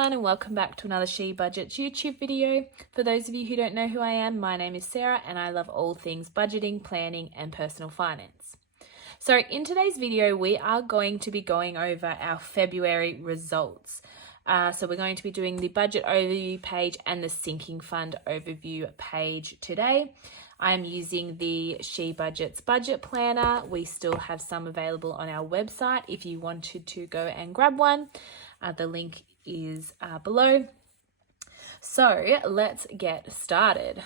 everyone, and welcome back to another She Budgets YouTube video. For those of you who don't know who I am, my name is Sarah and I love all things budgeting, planning and personal finance. So in today's video, we are going to be going over our February results. So we're going to be doing the budget overview page and the sinking fund overview page today. I am using the She Budgets budget planner. We still have some available on our website if you wanted to go and grab one. The link is below. So let's get started.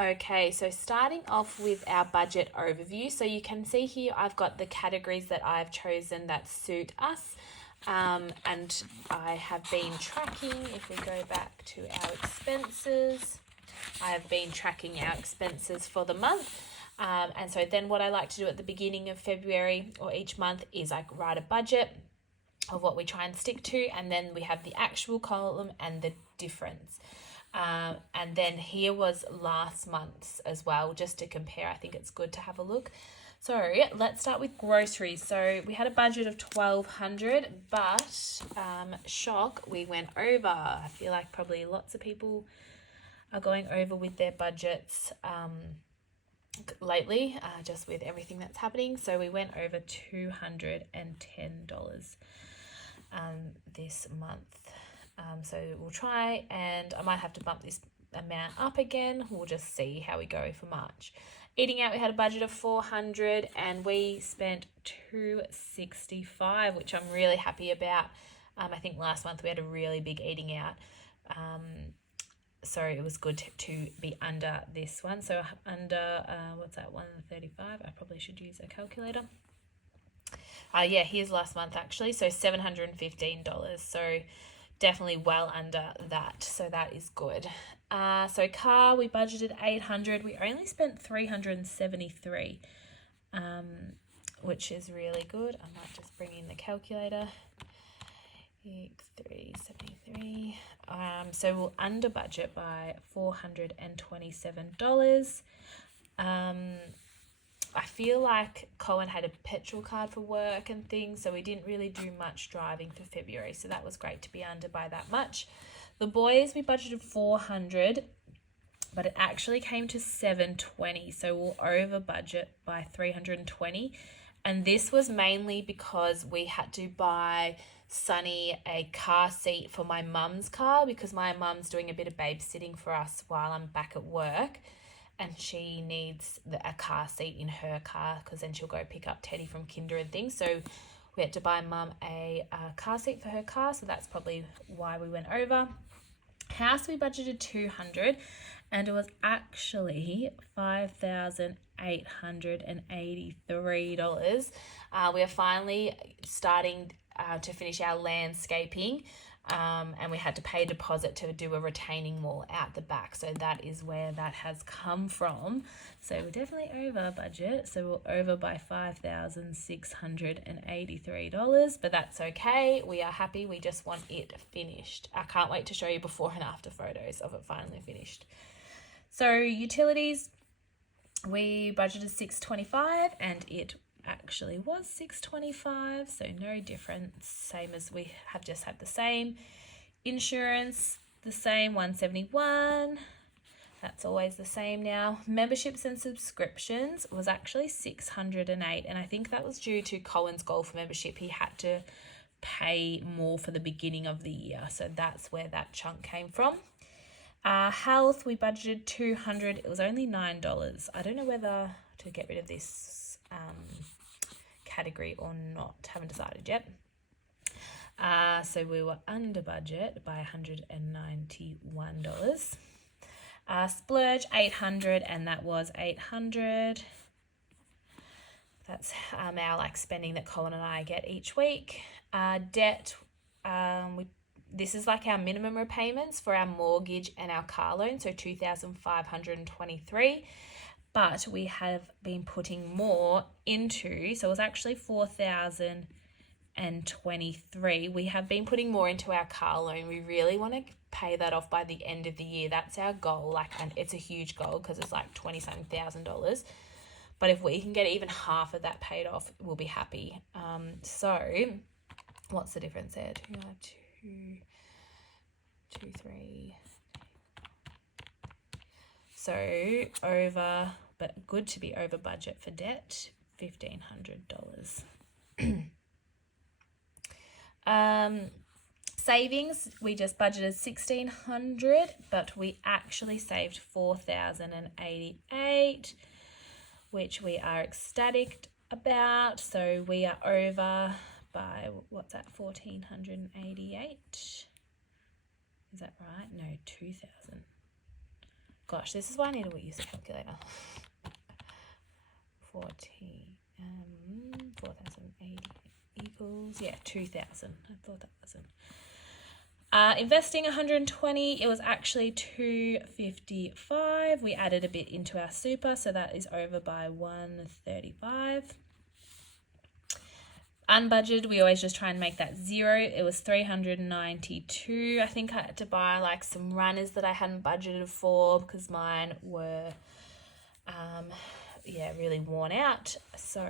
Okay, so starting off with our budget overview. So you can see here I've got the categories that I've chosen that suit us. And I have been tracking, if we go back to our expenses, I have been tracking our expenses for the month. And so then what I like to do at the beginning of February or each month is I write a budget of what we try and stick to, and then we have the actual column and the difference. And then here was last month's as well, just to compare. I think it's good to have a look. So let's start with groceries. So we had a budget of $1,200, but shock, we went over. I feel like probably lots of people are going over with their budgets lately, just with everything that's happening. So we went over $210 this month. So we'll try, and I might have to bump this amount up again. We'll just see how we go for March. Eating out, we had a budget of $400 and we spent $265, which I'm really happy about. I think last month we had a really big eating out. So it was good to be under this one. So under, what's that, 135? I probably should use a calculator. Yeah, here's last month actually. So $715. So definitely well under that. So that is good. So car, we budgeted $800. We only spent $373, which is really good. I might just bring in the calculator. 373. So we'll under budget by $427. I feel like Cohen had a petrol card for work and things, so we didn't really do much driving for February, so that was great to be under by that much. The boys, we budgeted $400, but it actually came to $720, so we'll over budget by $320, and this was mainly because we had to buy Sunny a car seat for my mum's car, because my mum's doing a bit of babysitting for us while I'm back at work. And she needs a car seat in her car because then she'll go pick up Teddy from kinder and things. So we had to buy Mum a car seat for her car. So that's probably why we went over. House, we budgeted $200 and it was actually $5,883. We are finally starting to finish our landscaping. And we had to pay a deposit to do a retaining wall out the back. So that is where that has come from. So we're definitely over budget. So we're over by $5,683, but that's okay. We are happy. We just want it finished. I can't wait to show you before and after photos of it finally finished. So utilities, we budgeted $625 and it actually was $625, so no difference, same as we have just had the same. Insurance, the same, $171, that's always the same now. Memberships and subscriptions was actually $608, and I think that was due to Cohen's golf membership. He had to pay more for the beginning of the year, so that's where that chunk came from. Health, we budgeted $200, it was only $9. I don't know whether to get rid of this category or not, haven't decided yet. So we were under budget by $191. Splurge, $800, and that was $800. That's our like spending that Colin and I get each week. Debt, this is like our minimum repayments for our mortgage and our car loan, so $2,523. But we have been putting more into, so it was actually $4,023. We have been putting more into our car loan. We really want to pay that off by the end of the year. That's our goal. And it's a huge goal because it's like $20-something thousand. But if we can get even half of that paid off, we'll be happy. So what's the difference there? 292. 2, 3. So over, but good to be over budget for debt, $1,500. Savings, we just budgeted $1,600, but we actually saved $4,088, which we are ecstatic about. So we are over by, what's that, 1,488? Is that right? No, 2,000. Gosh, this is why I need to use a calculator. 4,080 equals, yeah, 2,000. I thought that wasn't. Investing 120, it was actually 255. We added a bit into our super, so that is over by 135. Unbudgeted, we always just try and make that zero. It was 392. I think I had to buy like some runners that I hadn't budgeted for because mine were really worn out. So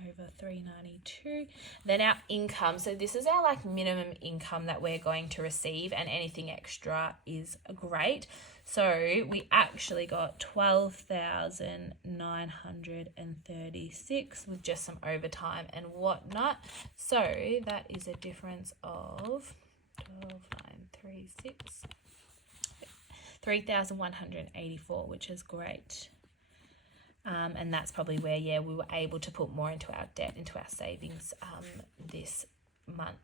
over 392. Then our income, so this is our like minimum income that we're going to receive, and anything extra is great. So we actually got 12,936 with just some overtime and whatnot. So that is a difference of 12,936, 3,184, which is great. And that's probably where, we were able to put more into our debt, into our savings this month.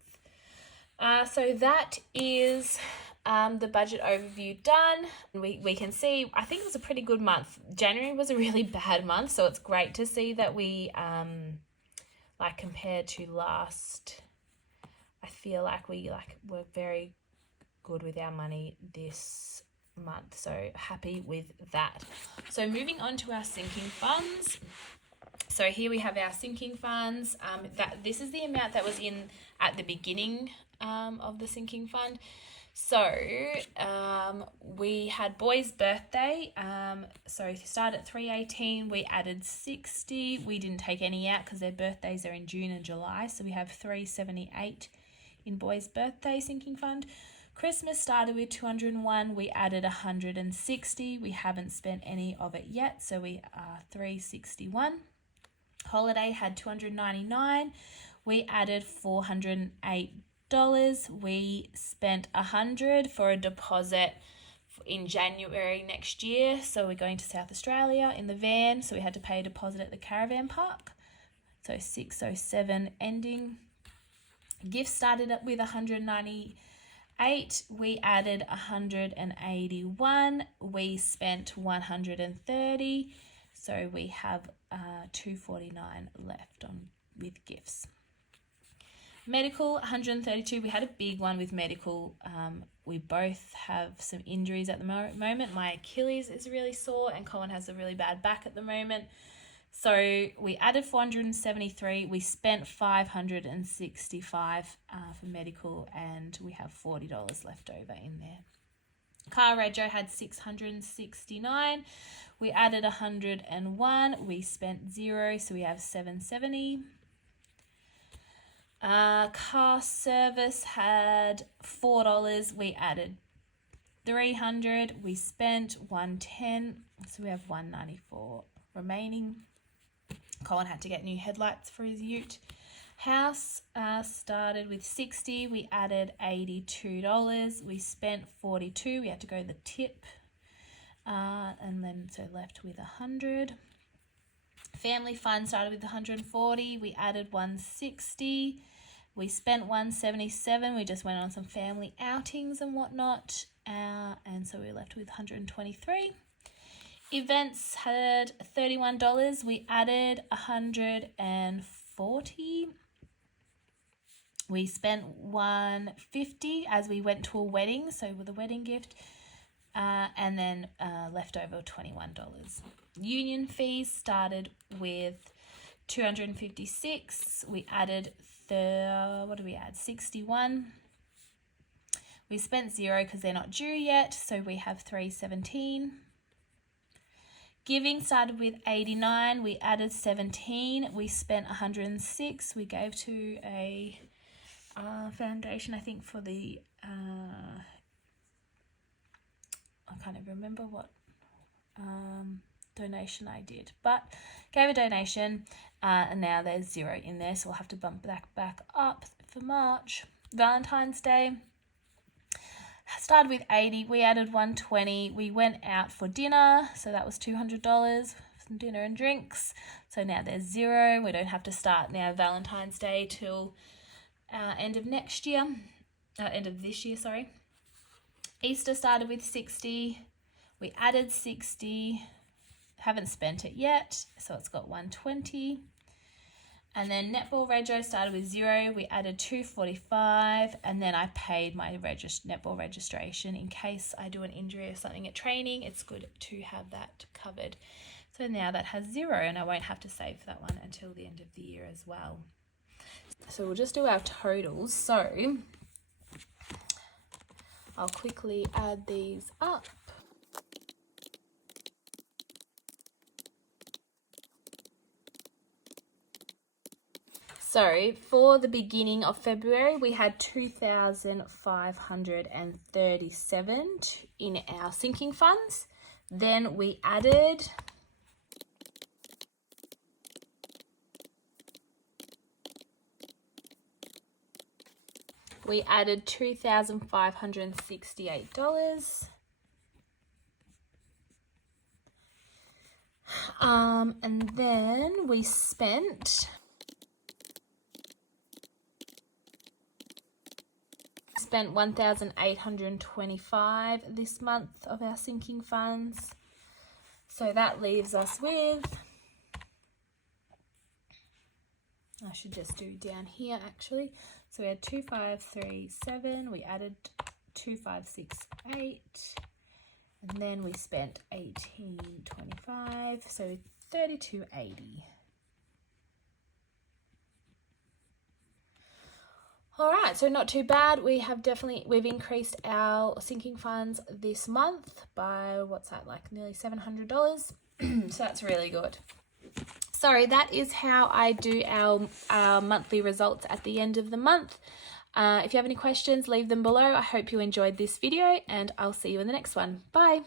So that is the budget overview done. We can see, I think it was a pretty good month. January was a really bad month, so it's great to see that we, compared to last, I feel like we were very good with our money this month, so happy with that. So moving on to our sinking funds. So here we have our sinking funds. This is the amount that was in at the beginning of the sinking fund. So we had boy's birthday. So if you start at 318, we added 60. We didn't take any out because their birthdays are in June and July. So we have 378 in boy's birthday sinking fund. Christmas started with 201. We added 160. We haven't spent any of it yet, so we are 361. Holiday had 299. We added $408. We spent $100 for a deposit in January next year. So we're going to South Australia in the van, so we had to pay a deposit at the caravan park. So 607 ending. Gifts started up with 198. We added 181. We spent 130. So we have 249 left on with gifts. Medical, 132. We had a big one with medical. We both have some injuries at the moment. My Achilles is really sore and Colin has a really bad back at the moment. So we added 473. We spent 565 for medical, and we have $40 left over in there. Car rego had 669. We added 101. We spent 0, so we have 770. Car service had $4. We added 300. We spent 110, so we have 194 remaining. Colin had to get new headlights for his ute. House started with 60. We added $82. We spent 42. We had to go the tip, and then so left with 100. Family fund started with 140. We added 160. We spent 177. We just went on some family outings and whatnot, and so we left with 123. Events had $31. We added 140. We spent 150 as we went to a wedding, so with a wedding gift, and then left over $21. Union fees started with 256. We added 61. We spent 0 because they're not due yet, so we have 317. Giving started with 89. We added 17. We spent 106. We gave to a foundation, I think, for the I can't even remember what donation I did, but gave a donation, and now there's 0 in there, so we'll have to bump that back up for March. Valentine's Day started with 80, we added 120, we went out for dinner, so that was $200, some dinner and drinks, so now there's 0. We don't have to start now Valentine's Day till end of this year, sorry. Easter started with 60, we added 60, haven't spent it yet, so it's got 120. And then netball rego started with 0, we added 245, and then I paid my netball registration in case I do an injury or something at training. It's good to have that covered. So now that has 0, and I won't have to save that one until the end of the year as well. So we'll just do our totals. So I'll quickly add these up. So for the beginning of February, we had 2,537 in our sinking funds. Then we added $2,568. And then we spent $1,825 this month of our sinking funds. So that leaves us with, I should just do down here actually. So we had 2,537, we added 2,568, and then we spent 1,825, so 3,280. All right, so not too bad. We've increased our sinking funds this month by, what's that, like nearly $700. So that's really good. So that is how I do our monthly results at the end of the month. If you have any questions, leave them below. I hope you enjoyed this video, and I'll see you in the next one. Bye.